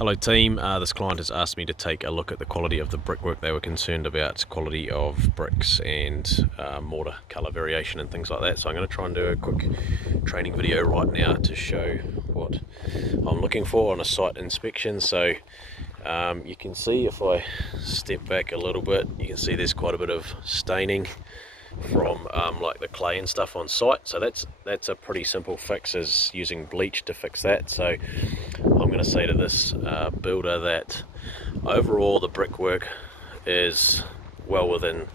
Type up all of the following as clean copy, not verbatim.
Hello team, this client has asked me to take a look at the quality of the brickwork. They were concerned about quality of bricks and mortar colour variation and things like that. So I'm going to try and do a quick training video right now to show what I'm looking for on a site inspection. So you can see, if I step back a little bit, you can see there's quite a bit of staining from like the clay and stuff on site. So that's a pretty simple fix, is using bleach to fix that. So I'm going to say to this builder that overall the brickwork is well within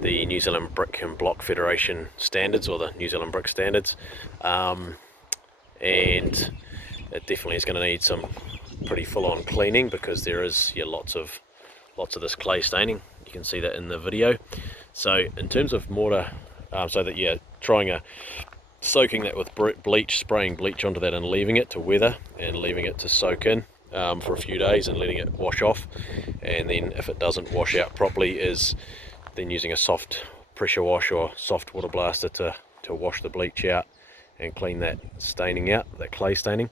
the New Zealand Brick and Block Federation standards, or the New Zealand Brick standards, and it definitely is going to need some pretty full-on cleaning, because there is lots of this clay staining. You can see that in the video. So in terms of mortar, so that you're soaking that with bleach, spraying bleach onto that and leaving it to weather and leaving it to soak in for a few days and letting it wash off. And then if it doesn't wash out properly, is then using a soft pressure wash or soft water blaster to wash the bleach out and clean that staining out, that clay staining.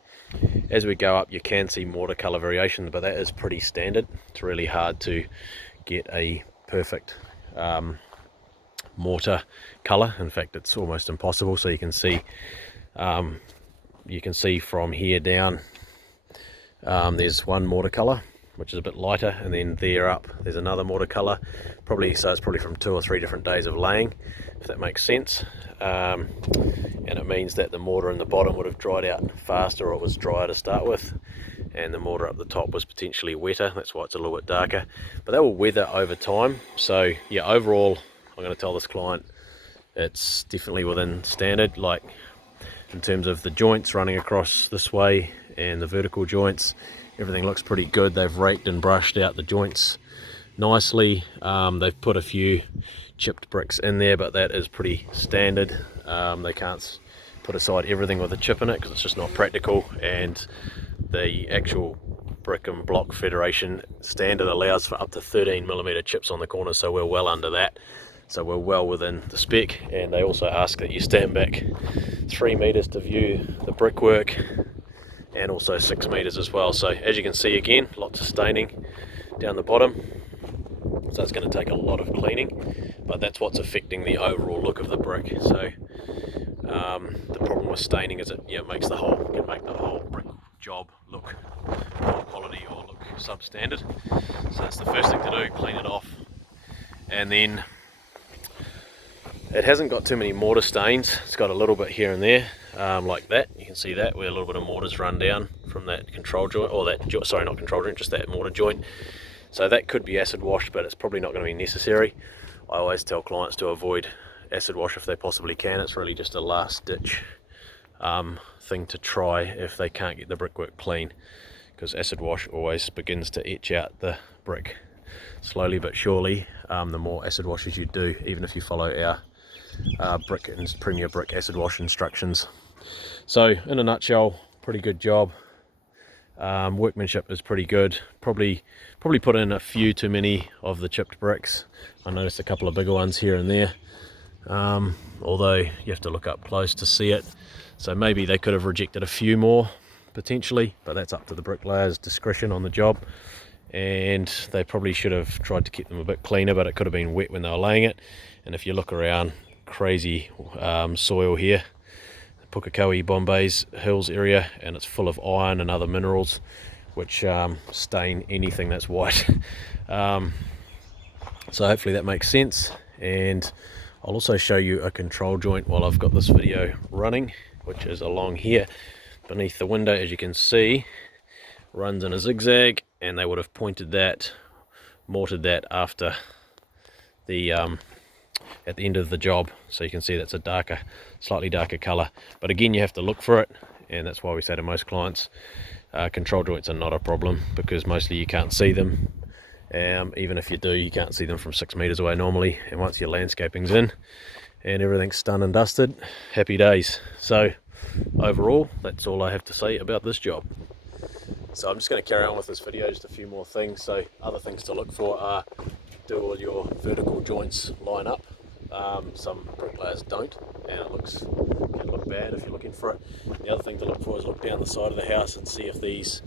As we go up, you can see mortar colour variation, but that is pretty standard. It's really hard to get a perfect mortar colour. In fact, it's almost impossible. So you can see from here down, there's one mortar colour which is a bit lighter, and then there up there's another mortar colour, so it's probably from 2 or 3 different days of laying, if that makes sense. And it means that the mortar in the bottom would have dried out faster, or it was drier to start with, and the mortar up the top was potentially wetter. That's why it's a little bit darker, but that will weather over time. So yeah, overall I'm going to tell this client it's definitely within standard. Like in terms of the joints running across this way and the vertical joints, everything looks pretty good. They've raked and brushed out the joints nicely. They've put a few chipped bricks in there, but that is pretty standard. They can't put aside everything with a chip in it because it's just not practical, and the actual Brick and Block Federation standard allows for up to 13mm chips on the corner, so we're well under that. So we're well within the spec. And they also ask that you stand back 3 meters to view the brickwork, and also 6 meters as well. So as you can see, again, lots of staining down the bottom, so it's going to take a lot of cleaning, but that's what's affecting the overall look of the brick. So the problem with staining is it can make the whole brick job look poor quality or look substandard. So that's the first thing to do, clean it off. And then it hasn't got too many mortar stains. It's got a little bit here and there, like that. You can see that, where a little bit of mortar's run down from that control joint, or sorry, not control joint, just that mortar joint. So that could be acid washed, but it's probably not going to be necessary. I always tell clients to avoid acid wash if they possibly can. It's really just a last ditch thing to try if they can't get the brickwork clean, because acid wash always begins to etch out the brick slowly but surely. The more acid washes you do, even if you follow our brick and Premier Brick acid wash instructions. So in a nutshell, pretty good job. Workmanship is pretty good. Probably put in a few too many of the chipped bricks. I noticed a couple of bigger ones here and there, although you have to look up close to see it. So maybe they could have rejected a few more potentially, but that's up to the bricklayer's discretion on the job. And they probably should have tried to keep them a bit cleaner, but it could have been wet when they were laying it. And if you look around, crazy soil here, Pukekohe, Bombay's Hills area, and it's full of iron and other minerals which stain anything that's white. So hopefully that makes sense. And I'll also show you a control joint while I've got this video running, which is along here beneath the window. As you can see, runs in a zigzag, and they would have mortared that after the at the end of the job. So you can see that's a slightly darker color, but again, you have to look for it, and that's why we say to most clients, control joints are not a problem, because mostly you can't see them. Even if you do, you can't see them from 6 meters away normally. And once your landscaping's in and everything's done and dusted, happy days. So overall, that's all I have to say about this job. So I'm just going to carry on with this video, just a few more things. So other things to look for are, do all your vertical joints line up? Some bricklayers don't, and it can look bad if you're looking for it. The other thing to look for is look down the side of the house and see if these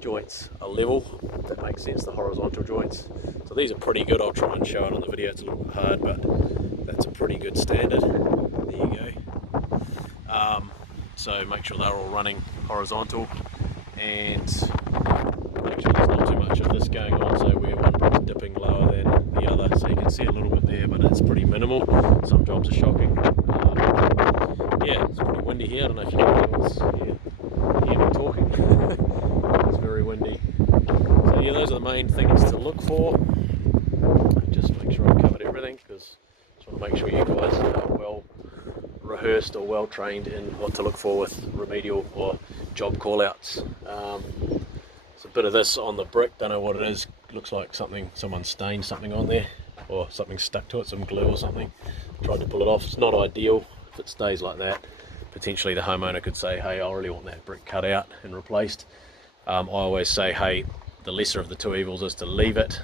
joints are level, if that makes sense, the horizontal joints. So these are pretty good. I'll try and show it on the video, it's a little bit hard, but that's a pretty good standard. There you go. So make sure they're all running horizontal, and make sure there's not too much of this going on, so where one brick's dipping lower than the other, so you can see a little bit there, but it's pretty minimal. Some jobs are shocking. Yeah, it's pretty windy here. I don't know if you can hear me talking. It's very windy. So yeah, those are the main things to look for. Just make sure I've covered everything, because I just want to make sure you guys are well rehearsed or well trained in what to look for with remedial or job call-outs. There's a bit of this on the brick, don't know what it is. Looks like someone stained something on there, or something stuck to it, some glue or something. Tried to pull it off. It's not ideal if it stays like that. Potentially the homeowner could say, hey, I really want that brick cut out and replaced. I always say, hey, the lesser of the two evils is to leave it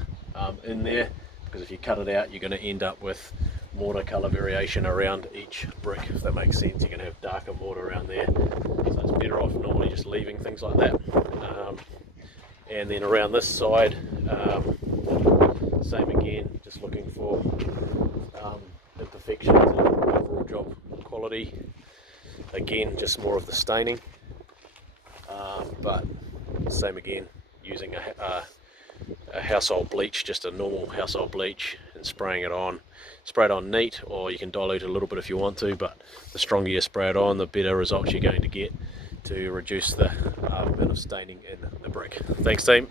in there, because if you cut it out, you're going to end up with mortar colour variation around each brick, if that makes sense. You're going to have darker mortar around there, so it's better off normally just leaving things like that. And then around this side, same again, just looking for imperfections and overall job quality. Again, just more of the staining, but same again, using a household bleach, just a normal household bleach, and spraying it on. Spray it on neat, or you can dilute it a little bit if you want to, but the stronger you spray it on, the better results you're going to get to reduce the amount of staining in the brick. Thanks, team.